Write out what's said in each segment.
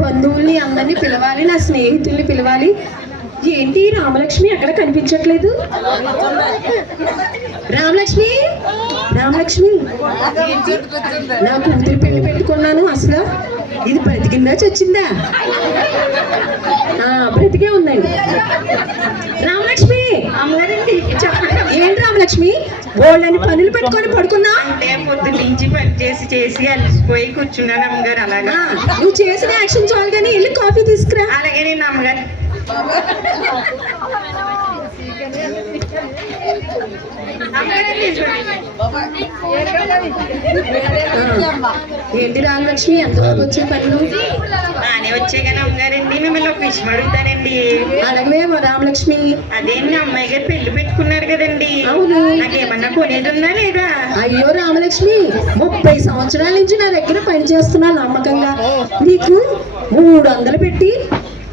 బంధువుల్ని అందరినీ పిలవాలి, నా స్నేహితుల్ని పిలవాలి. ఏంటి రామలక్ష్మి ఎక్కడ కనిపించట్లేదు? రామలక్ష్మి, రామలక్ష్మి, నా కూతురు పెళ్లి పెట్టుకున్నాను. అసలు ఇది బ్రతికిందా చచ్చిందా? బ్రతికే ఉందండి. రామలక్ష్మి, అమ్మగారండి చెప్పండి. ఏంటి రామలక్ష్మి వాళ్ళని పనులు పెట్టుకొని పడుకున్నా? అంటే పొద్దున్న నుంచి పని చేసి అలసిపోయి కూర్చున్నాను అమ్మగారు. అలాగా నువ్వు చేసిన యాక్షన్ చాలు కానీ వెళ్ళి కాఫీ తీసుకురా. అలాగే నేను అమ్మగారు. ఏంటి రామలక్ష్మి ఎంతవరకు వచ్చే పనులు? బాగానే వచ్చాయి కానీ అమ్మగారండి మిమ్మల్ని ఒక విషయం అడుగుతానండి. అడగలే రామలక్ష్మి. అదేంటి అమ్మాయి గారు పెళ్లి పెట్టుకున్నారు కదండి. అవును. నాకేమన్నా కొనేది ఉందా లేదా? అయ్యో రామలక్ష్మి, 30 సంవత్సరాల నుంచి నా దగ్గర పని చేస్తున్నా నమ్మకంగా. నీకు 300 పెట్టి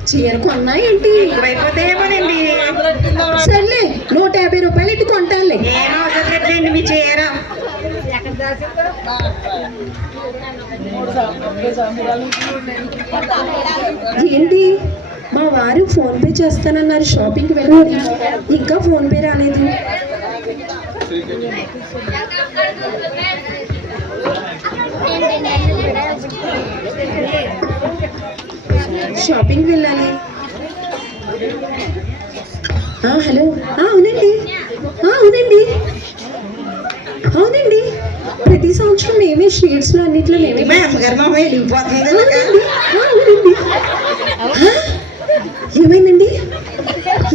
చీర కొన్నా ఏంటి? ఎక్కువైపోతాయేమోనండి. సర్లే 150 రూపాయలు ఇటు కొంటానులే. ఏం అవసరం లేదండి మీ చీర. ఏంటి మా వారు ఫోన్ పే చేస్తానన్నారు, షాపింగ్కి వెళ్ళాలి, ఇంకా ఫోన్ పే రాలేదు. షాపింగ్ వెళ్ళాలి. హలో, అవునండి, అవునండి, అవునండి. ప్రతి సంవత్సరం మేమే షేడ్స్ లో అన్నిట్లో మేమే. అమ్మగారు మా అమ్మాయి వెళ్ళిపోతుంది. ఏమైందండి?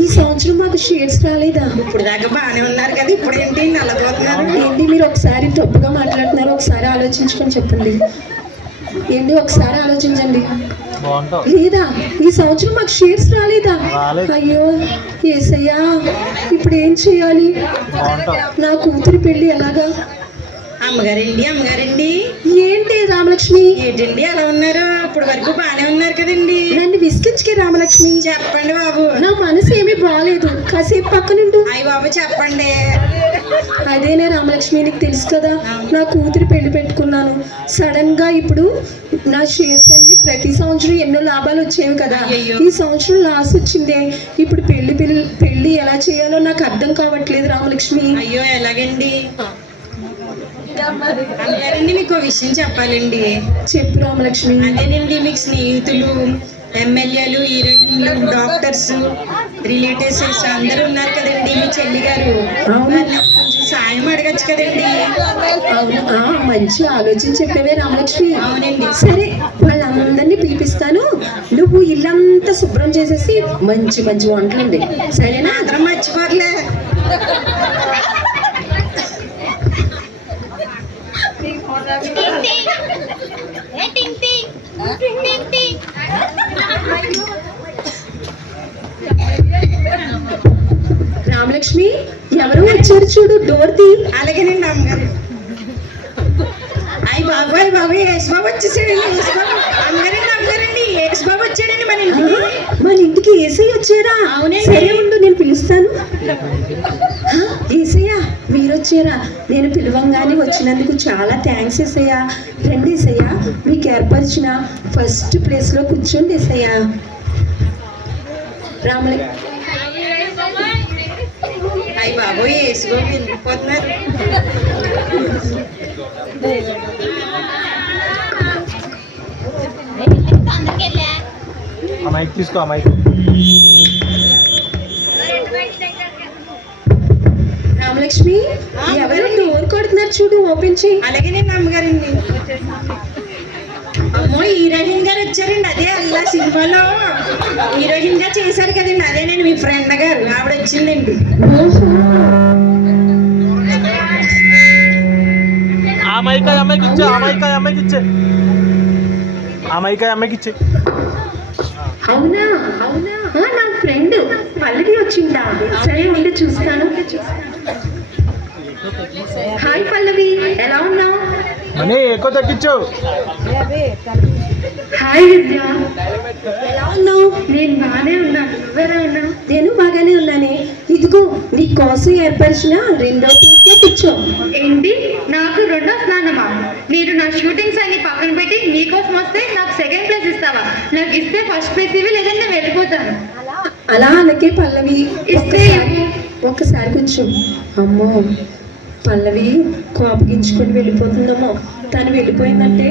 ఈ సంవత్సరం మాకు షేడ్స్ రాలేదా? ఇప్పుడు దాకా బాగానే ఉన్నారు కదా, ఇప్పుడు ఏంటి నల్లబోతున్నారు? ఏంటి మీరు ఒకసారి తప్పుగా మాట్లాడుతున్నారు? ఒకసారి ఆలోచించుకొని చెప్పండి. ఏంటి ఒకసారి ఆలోచించండి. లేదా ఈ సంవత్సరం మాకు షేడ్స్ రాలేదా? అయ్యో ఏసయ్యా, ఇప్పుడు ఏం చేయాలి? నా కూతురి పెళ్లి ఎలాగా? అమ్మగారండి ఏంటి రామలక్ష్మి? ఏంటండి అలా ఉన్నారు? ఇప్పుడు వరకు బాగానే ఉన్నారు కదండి. నన్ను విసిగించుకే రామలక్ష్మి. చెప్పండి బాబు. నా మనసు ఏమీ బాగాలేదు, కాసేపు పక్కనుండు. అయ్య బాబు చెప్పండి. అదేనే రామలక్ష్మి, నీకు తెలుసు కదా నా కూతురు పెళ్లి పెట్టుకున్నాను. సడన్ గా ఇప్పుడు నా షేర్స్ అన్ని ప్రతి సంవత్సరం ఎన్నో లాభాలు వచ్చేవి కదా, ఈ సంవత్సరం లాస్ వచ్చిందే. ఇప్పుడు పెళ్లి ఎలా చేయాలో నాకు అర్థం కావట్లేదు రామలక్ష్మి. అయ్యో ఎలాగండి? అమ్మగారండి మీకు విషయం చెప్పాలండి. చెప్పు రామలక్ష్మి. అదేనండి, మీకు స్నేహితులు, ఎమ్మెల్యేలు, హీరోయిన్లు, డాక్టర్స్, రిలేటివ్స్ అందరూ ఉన్నారు కదండి. మీ చెల్లి గారు కొంచెం సాయం అడగచ్చు కదండి. మంచి ఆలోచన చెప్పేవే రామలక్ష్మి. అవునండి. సరే, వాళ్ళందరినీ పిలిపిస్తాను. నువ్వు ఇల్లంతా శుభ్రం చేసేసి మంచి మంచి వంటలండి, సరేనా? మాత్రం మర్చిపోర్లే. రామలక్ష్మి, ఎవరు వచ్చారు చూడు, డోర్ తీ. అలాగేనండి అమ్మగారు. అయ్యి బాబు యేసుబాబు వచ్చేసాడండి. అమ్మగారండి యేసుబాబు వచ్చాడండి మన ఇంటికి. ఏసయ్య వచ్చారా? అవునండి. సరే ఉండు, నేను పిలుస్తాను. ఏసయ్య మీరు వచ్చారా? నేను పిలవంగానే వచ్చినందుకు చాలా థ్యాంక్స్ ఏసయ్య. రండి ఏసయ్య, మీకు ఏర్పరిచిన ఫస్ట్ ప్లేస్ లో కూర్చోండి ఏసయ్య. రామలక్ష్మి, అయ్యి బాబు యేసుబాబు వెళ్ళిపోతున్నారు. తీసుకో అమ్మాయి. రామలక్ష్మి, ఎవరు డోర్ కొడుతున్నారు చూడు, ఓపెన్ చేయి. అలాగే నేను అమ్మగారండి. అమ్మో హీరోయిన్ గారు వచ్చారండి. అదే అల్లా సినిమాలో హీరోయిన్ గా చేశారు కదండి, అదేనండి మీ ఫ్రెండ్ గారు. ఆవిడ వచ్చిందండి. అమ్మాయికి ఇచ్చే. అవునా? అవునా, నా ఫ్రెండ్ పల్లవి వచ్చిందా? సరే ఉండి చూస్తాను. హాయ్ పల్లవి, ఎలా ఉన్నావు? మనీ ఎక్కువ తగ్గించు. హాయ్ విద్య, ఎలా ఉన్నావు? నేను బాగానే ఉన్నాను, నువ్వెలా ఉన్నావు? నేను బాగానే ఉన్నానే. ఇదిగో నీ కోసం ఏర్పరిచిన 2వ ప్లేస్ లో కూర్చో. ఏంటి, నాకు 2వ స్థానమా? నేను నా షూటింగ్స్ అన్ని పక్కన పెట్టి నీకోసం వస్తే నాకు 2nd ప్లేస్ ఇస్తావా? నాకు ఇస్తే ఫస్ట్ ప్లేస్ ఇవి, లేదంటే నేను వెళ్ళిపోతాను. అలా అనకే పల్లవి. ఇస్తే ఒక్కసారి కూర్చో. అమ్మో, పల్లవి కోపగించుకొని వెళ్ళిపోతుందమ్మో. తను వెళ్ళిపోయిందంటే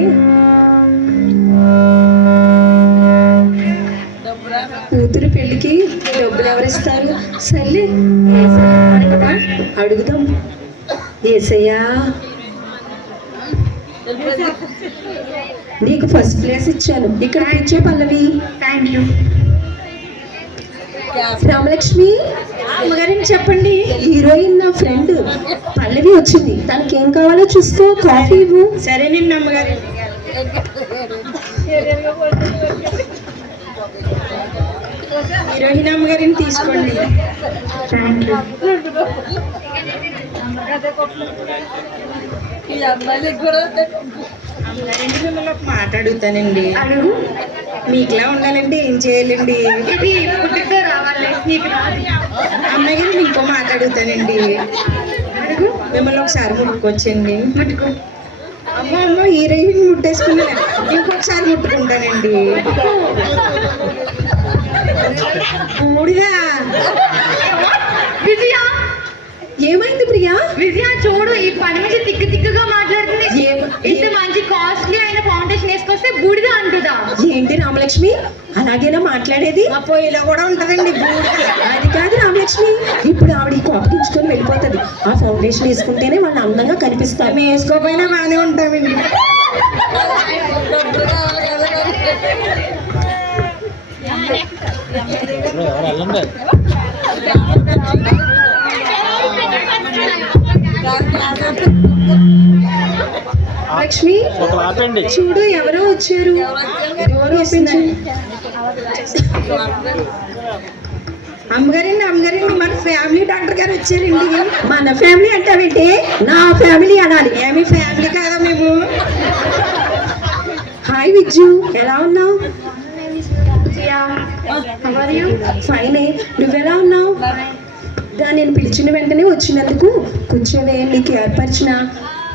కూతురు పెళ్లికి డబ్బులు ఎవరిస్తారు? సర్లే ఏసయ్య కదా, అడుగుదాం. ఏసయ్యా, నీకు ఫస్ట్ ప్లేస్ ఇచ్చాను, ఇక్కడ కూర్చో పల్లవి. Thank you. రామలక్ష్మి అమ్మగారిని చెప్పండి, హీరోయిన్ నా ఫ్రెండ్ పల్లవి వచ్చింది, తనకి ఏం కావాలో చూసుకో, కాఫీ ఇవ్వు. సరేనండి అమ్మగారు. హీరోయిన్ అమ్మగారిని తీసుకోండి. Thank you. అమ్మగారండి, మిమ్మల్ని ఒక మాట అడుగుతానండి. అడుగు. మీకులా ఉండాలంటే ఏం చేయాలండి? ఇది పుట్టుకతో రావాలి, నీకు రాదు. అమ్మాయి గారు, ఇంకో మాట అడుగుతానండి. అడుగు. మిమ్మల్ని ఒకసారి ముట్టుకొచ్చండి. ముట్టుకో. అమ్మో అమ్మో, హీరోయిన్ ముట్టేసుకున్నా, ఇంకొకసారి ముట్టుకుంటానండి. మూడిగా విజయ, ఏమైంది ప్రియా? విజయ చూడు, ఈ పని నుంచి తిక్కు తిక్కుగా మాట్లాడుతుంది. ఏం- ఇంత మంచి కాస్ట్లీ అయిన ఫౌండేషన్ వేసుకొస్తే బూడిద అంటుందా? ఏంటి రామలక్ష్మి అలాగేనా మాట్లాడేది? మా పొయ్యిలో కూడా ఉంటదండి బూడిద. అది కాదు రామలక్ష్మి, ఇప్పుడు ఆవిడ కోపగించుకొని వెళ్ళిపోతుంది. ఆ ఫౌండేషన్ వేసుకుంటేనే వాళ్ళు అందంగా కనిపిస్తారు. మేము వేసుకోపోయినా బాగానే ఉంటామండి. లక్ష్మి ఒక ఆపండి. చూడు, ఎవరో వచ్చారు. డోర్ ఓపెన్ చేయి. అమ్మగారండి అమ్మగారండి, మన ఫ్యామిలీ డాక్టర్ గారు వచ్చారండి. మన ఫ్యామిలీ అంటావేంటి? నా ఫ్యామిలీ అనాలి. ఏమి ఫ్యామిలీ కాదా మేము? హాయ్ విజ్జు, ఎలా ఉన్నావు? విజయ, how are you? ఫైనే, నువ్వెలా ఉన్నావు? నేను పిలిచిన వెంటనే వచ్చినందుకు కూర్చోవే. నీకు ఏర్పరిచిన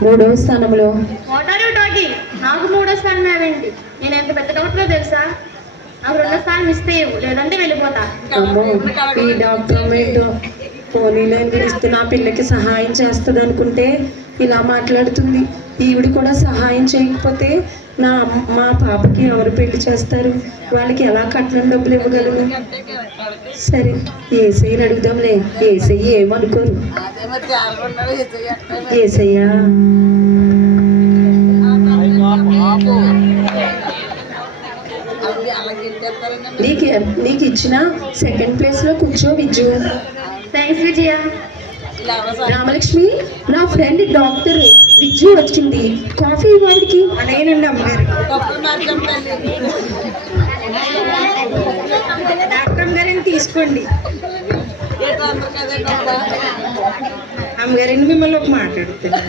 3వ స్థానంలో. What are you talking? నాకు 3వ స్థానం ఏమేంటి? నేను ఎంత పెద్ద డాక్టరో తెలుసా? నాకు 2వ స్థానం ఇస్తే ఇవ్వు, లేదంటే వెళ్ళిపోతా. అమ్మో, ఈ డాక్టర్ ఏంటో పోనీలో ఇస్తే నా పిల్లకి సహాయం చేస్తుంది అనుకుంటే ఇలా మాట్లాడుతుంది. ఈవిడ కూడా సహాయం చేయకపోతే మా పాపకి ఎవరు పెళ్లి చేస్తారు? వాళ్ళకి ఎలా కట్నం డబ్బులు ఇవ్వగలను? సరే, ఏసయ్యని అడుగుదాంలే. ఏసయ్య ఏమనుకోను. ఏసయ్యా, నీకు ఇచ్చిన 2nd ప్లేస్ లో కూర్చో విజ్జు. థ్యాంక్స్ విజయ. రామలక్ష్మి, నా ఫ్రెండ్ డాక్టర్ విజ్జు వచ్చింది, కాఫీ వాడికి. అలాగేనండి అమ్మగారు. డాక్టర్ అమ్మగారిని తీసుకోండి. అమ్మగారండి, మిమ్మల్ని ఒక మాట్లాడుతాను.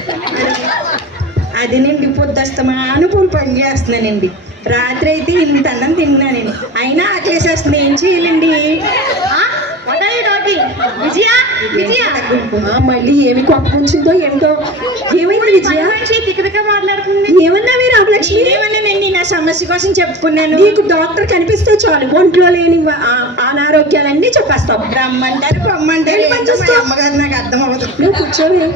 అదేనండి, పొద్దుస్తమాను పని చేస్తున్నానండి. రాత్రి అయితే ఇంత అన్నం తిన్నానండి, అయినా ఆకలేసేస్తుంది. ఏం చేయాలండి? What are you talking? విజయ, విజయ. మళ్ళీ ఏమి కోపగించిందో ఏమిటో. ఏమైంది విజయ? తిక్కగా మాట్లాడుతుంది. ఏమన్నావే రామలక్ష్మి? ఏమన్నానండి, నా సమస్య కోసం చెప్పుకున్నాను. నీకు డాక్టర్ కనిపిస్తే చాలు, ఒంట్లో లేని అనారోగ్యాలన్నీ చెప్పేస్తావు. రమ్మంటారు పొమ్మంటారు, ఏంటి పని చూస్తావు? మా అమ్మగారు నాకు అర్థం అవ్వదు. నువ్వు కూర్చోవే.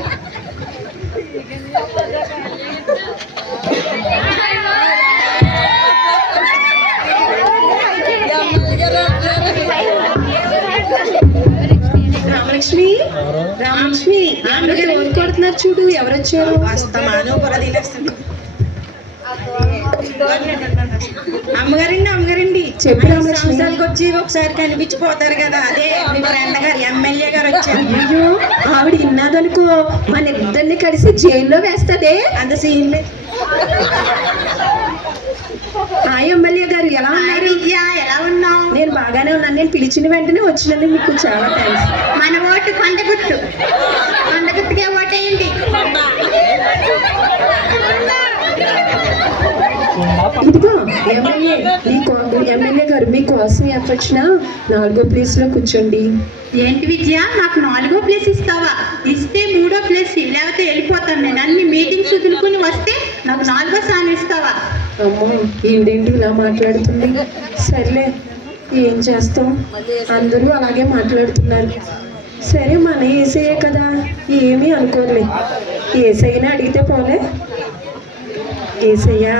రామలక్ష్మి, రామలక్ష్మి, అందరూ డోర్ కొడుతున్నారు చూడు, ఎవరు వచ్చారు? అస్తమాను కూడా తినేస్తాను. అమ్మగారండి అమ్మగారండి, చెప్పు రామలక్ష్మి. సంవత్సరాలకు వచ్చి ఒకసారి కనిపించిపోతారు కదా, అదే మీ ఫ్రెండ్ గారు ఎమ్మెల్యే గారు వచ్చారు. అయ్యో, ఆవిడ విన్నాదనుకో మన ఇద్దరిని కలిసి జైల్లో వేస్తదే. అంత సీన్ లేదు. హాయ్ ఎమ్మెల్యే గారు, ఎలా ఉన్నారు? విజయ, ఎలా ఉన్నావు? నేను బాగానే ఉన్నాను. నేను పిలిచిన వెంటనే వచ్చినందుకు మీకు చాలా థ్యాంక్స్. మన ఓటు కొండ గుర్తు. కొండ గుర్తుకే ఓటేయండి. ఇదిగో ఎమ్మెల్యే గారు మీకోసం ఎప్పొచ్చినా 4వ ప్లేస్ లో కూర్చోండి. ఏంటి విజయ, నాకు 4వ ప్లేస్ ఇస్తావా? ఇస్తే 3వ ప్లేస్, లేకపోతే వెళ్ళిపోతాను నేను. అన్ని మీటింగ్స్ వదులుకుని వస్తే నాకు 4వ స్థానం ఇస్తావా? అమ్మో ఈవిడేంటి ఇలా మాట్లాడుతుంది. సర్లే ఏం చేస్తాం, అందరూ అలాగే మాట్లాడుతున్నారు. సరే మన ఏసయ్యే కదా, ఏమీ అనుకోలే. ఏసయ్యనే అడిగితే పోలే. ఏసయ్యా,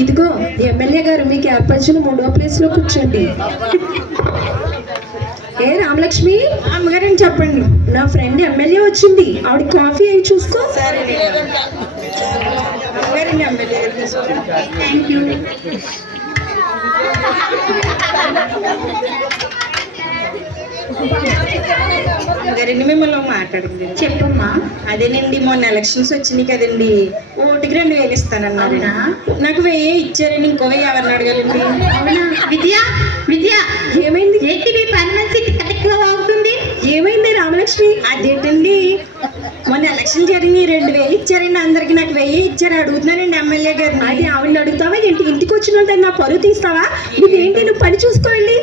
ఇదిగో ఎమ్మెల్యే గారు మీకు ఏర్పరిచిన 3వ ప్లేస్లో కూర్చోండి. ఏ రామలక్ష్మి, అమ్మగారిని చెప్పండి. నా ఫ్రెండ్ ఎమ్మెల్యే వచ్చింది, ఆవిడ కాఫీ అవి చూసుకో. సరే అమ్మగారిని ఎమ్మెల్యే గారు తీసుకోండి. Thank you. అమ్మగారిని మిమ్మల్ని మాట్లాడింది. చెప్పమ్మా. అదేనండి, మొన్న ఎలక్షన్స్ వచ్చినాయి కదండి, ఓటుకి 2000 ఇస్తానన్నారు. అవునా? నాకు 1000 ఇచ్చారండి, ఇంకో 1000 ఎవరిని అడగాలండి? అవునా? విద్య విద్య, ఏమైంది? ఏంటి మీ పని మనిషి టిక్గా వాగుతుంది? ఏమైంది రామలక్ష్మి? అదేంటండి, మొన్న ఎలక్షన్ జరిగినాయి, 2000 ఇచ్చారండి అందరికి, నాకు 1000 ఇచ్చారు. అడుగుతున్నానండి ఎమ్మెల్యే గారిని. అది ఆవిడని అడుగుతావా ఏంటి? ఇంటికి వచ్చిన వాళ్ళని నా పరువు తీస్తావా? నువ్వేంటి, నువ్వు పని చూసుకోవాలి.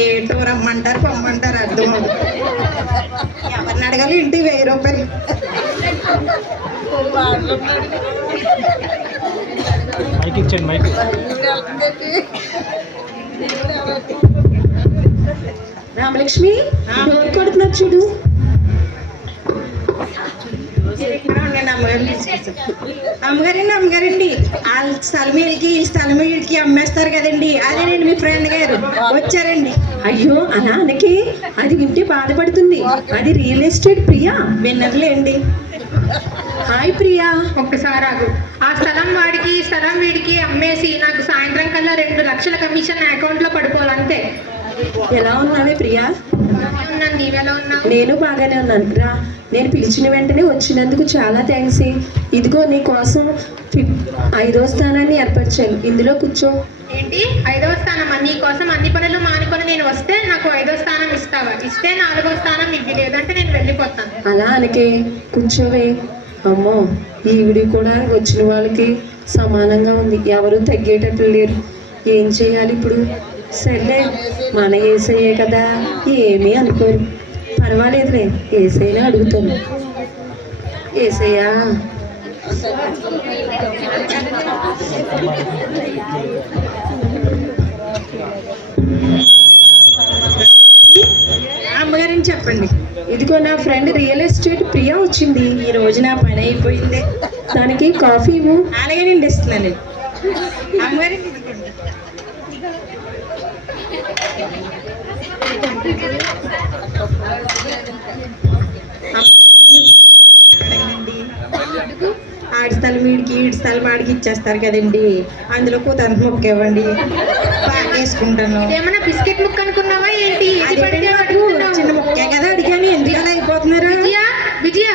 ఏంటో రమ్మంటారు పొమ్మంటారు అర్థం అవుతుంది. ఎవరిని అడగాలి ఏంటి? 1000 రూపాయలు. మైక్ ఇచ్చండి, మైక్. రామలక్ష్మి డోర్ కొడుతున్నారు చూడు. నేను అమ్మగారిని తీసుకొచ్చాను. అమ్మగారండి వాళ్ళ స్థలం వీళ్ళకి ఈ స్థలం వీళ్ళకి అమ్మేస్తారు కదండి, అదేనండి మీ ఫ్రెండ్ గారు వచ్చారండి. అయ్యో అలా అనకి, అది వింటే బాధపడుతుంది. అది రియల్ ఎస్టేట్ ప్రియా. విన్నర్లేండి. హాయ్ ప్రియా. ఒక్కసారి ఆగు. ఆ స్థలం వాడికి ఈ స్థలం వీడికి అమ్మేసి నాకు సాయంత్రం కల్లా 2 లక్షల కమిషన్ నా అకౌంట్ లో పడిపోవాలంతే. ఎలా ఉన్నావే ప్రియా? ఉన్నాను, నీవెలా ఉన్నావు? నేను బాగానే ఉన్నాను. రా, నేను పిలిచిన వెంటనే వచ్చినందుకు చాలా థ్యాంక్స్. ఇదిగో నీ కోసం 5వ స్థానాన్ని ఏర్పరిచాను, ఇందులో కూర్చో. ఏంటి 5వ స్థానం? నీ కోసం అన్ని పనులు మానుకొని నేను వస్తే నాకు 5వ స్థానం ఇస్తావా? ఇస్తే 4వ స్థానం ఇవ్వి, లేదంటే నేను వెళ్ళిపోతాను. అలా అనకే, కూర్చోవే. అమ్మో ఈవిడి కూడా వచ్చిన వాళ్ళకి సమానంగా ఉంది, ఎవరు తగ్గేటట్లు లేరు. ఏం చేయాలి ఇప్పుడు? సర్లే, మన ఏసయ్యే కదా, ఏమీ అనుకోరు. పర్వాలేదులే, ఏసైనా అడుగుతాను. ఏసయ్యా, అమ్మగారిని చెప్పండి. ఇదిగో నా ఫ్రెండ్ రియల్ ఎస్టేట్ ప్రియా వచ్చింది. ఈ రోజు నా పని అయిపోయింది. దానికి కాఫీ ఇవ్వు. అలాగేనండి, ఇస్తున్నాను. అమ్మగారిని ఇదిగోండి. ఆడి స్థలం వీడికి ఈడి స్థలం ఆడికి ఇచ్చేస్తారు కదండి, అందులో కూతానికి మొక్క ఇవ్వండి, బాగా వేసుకుంటాను. ఏమన్నా బిస్కెట్ ముక్క అనుకున్నావా ఏంటి? ఇది అదేంటి పడితే నాకు అడుగుతున్నావు. చిన్న మొక్కే కదా అడిగాను, ఎందుకు అలా అయిపోతున్నారు? విజయ విజయ,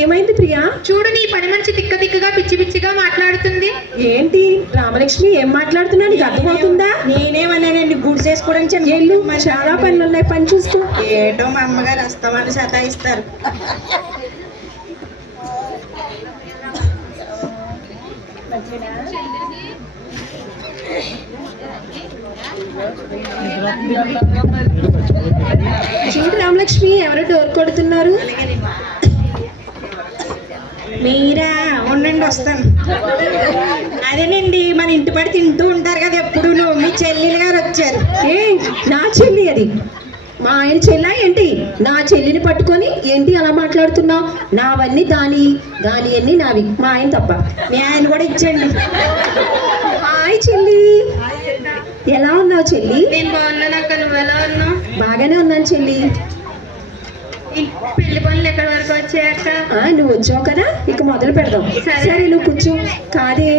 ఏమైంది ప్రియా? చూడు నీ పని మనిషి తిక్కగా పిచ్చి పిచ్చిగా మాట్లాడుతుంది. ఏంటి రామలక్ష్మి, ఏం మాట్లాడుతున్నా? నీకు అర్థమవుతుందా? నేనేమన్నానండి, గుడి చేసుకోవడానికి చిన్న వెళ్ళు, చాలా పనులు ఉన్నాయి, పని చూసుకో. ఏటో మా అమ్మగారు వస్తామని సతాయిస్తారు. చూడు రామలక్ష్మి, ఎవరో డోర్ కొడుతున్నారు. మీరా? ఉండండి వస్తాను. అదేనండి, మన ఇంటి పడి తింటూ ఉంటారు కదా ఎప్పుడు, మీ చెల్లెలు గారు వచ్చారు. ఏ నా చెల్లి అది? మా ఆయన చెల్లా ఏంటి? నా చెల్లిని పట్టుకొని ఏంటి అలా మాట్లాడుతున్నావు? నావన్నీ దాని అన్ని నావి, మా ఆయన తప్ప. మీ ఆయన కూడా ఇచ్చండి. హాయ్ చెల్లి, ఎలా ఉన్నావు చెల్లి? నేను బాగున్నాను అక్క, నువ్వు ఎలా ఉన్నావు? బాగానే ఉన్నాను చెల్లి. ఈ పెళ్లి పనులు ఎక్కడి వరకు వచ్చాయక్క? నువ్వు వచ్చావు కదా, ఇక మొదలు పెడదాం. సరే నువ్వు కూర్చో. కాదే,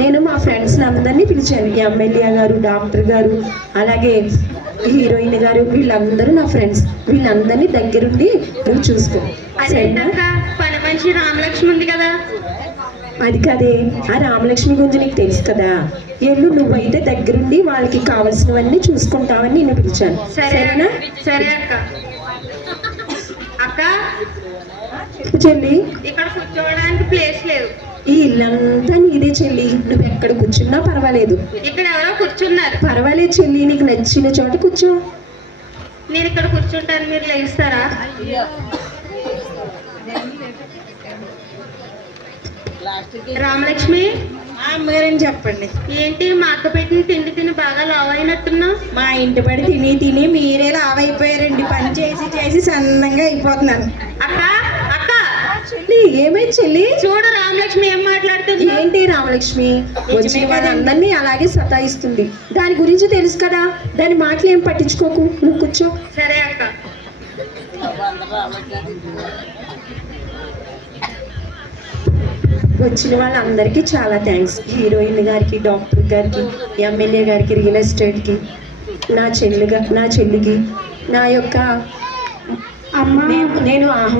నేను మా ఫ్రెండ్స్ అందరినీ పిలిచాను. ఎమ్మెల్యే గారు, డాక్టర్ గారు, అలాగే హీరోయిన్ గారు, వీళ్ళందరూ నా ఫ్రెండ్స్. వీళ్ళందరినీ దగ్గరుండి నువ్వు చూసుకో, సరేనా? అదేంటక్క, పని మనిషి రామలక్ష్మి ఉంది కదా. అది కాదే, ఆ రామలక్ష్మి గురించి నీకు తెలుసు కదా. ఎల్లు, నువ్వైతే దగ్గరుండి వాళ్ళకి కావాల్సినవన్నీ చూసుకుంటావని నేను పిలిచాను, సరేనా? సరే అక్క. అక్క, చెల్లి, ఇక్కడ కూర్చోవడానికి ప్లేస్ లేదు. ఈ ఇల్లంతా నీదే చెల్లి, నువ్వు ఎక్కడ కూర్చున్నా పర్వాలేదు. ఇక్కడ ఎవరో కూర్చున్నారు. పర్వాలేదు చెల్లి, నీకు నచ్చిన చోట కూర్చో. నేను ఇక్కడ కూర్చుంటాను, మీరు లేస్తారా? రామలక్ష్మి, మా అమ్మగారని చెప్పండి. ఏంటి మా అక్క పెట్టిన తిండి తిని బాగా లావు అయినట్టున్నావు? మా ఇంటి పడి తిని తిని మీరే లావైపోయారండి. పని చేసి చేసి సన్నంగా అయిపోతున్నాను. అక్క, అక్క, చెల్లి ఏమైంది చెల్లి? చూడు రామలక్ష్మి ఏం మాట్లాడుతుంది. ఏంటి రామలక్ష్మి వచ్చిన వాళ్ళందరినీ అలాగే సతాయిస్తుంది. దాని గురించి తెలుసు కదా, దాని మాటలు ఏం పట్టించుకోకు, నువ్వు కూర్చో. సరే అక్క. వచ్చిన వాళ్ళందరికీ చాలా థ్యాంక్స్. హీరోయిన్ గారికి, డాక్టర్ గారికి, ఎమ్మెల్యే గారికి, రియల్ ఎస్టేట్కి, నా చెల్లికి, నా యొక్క అమ్మ, నేను ఆహ్వానం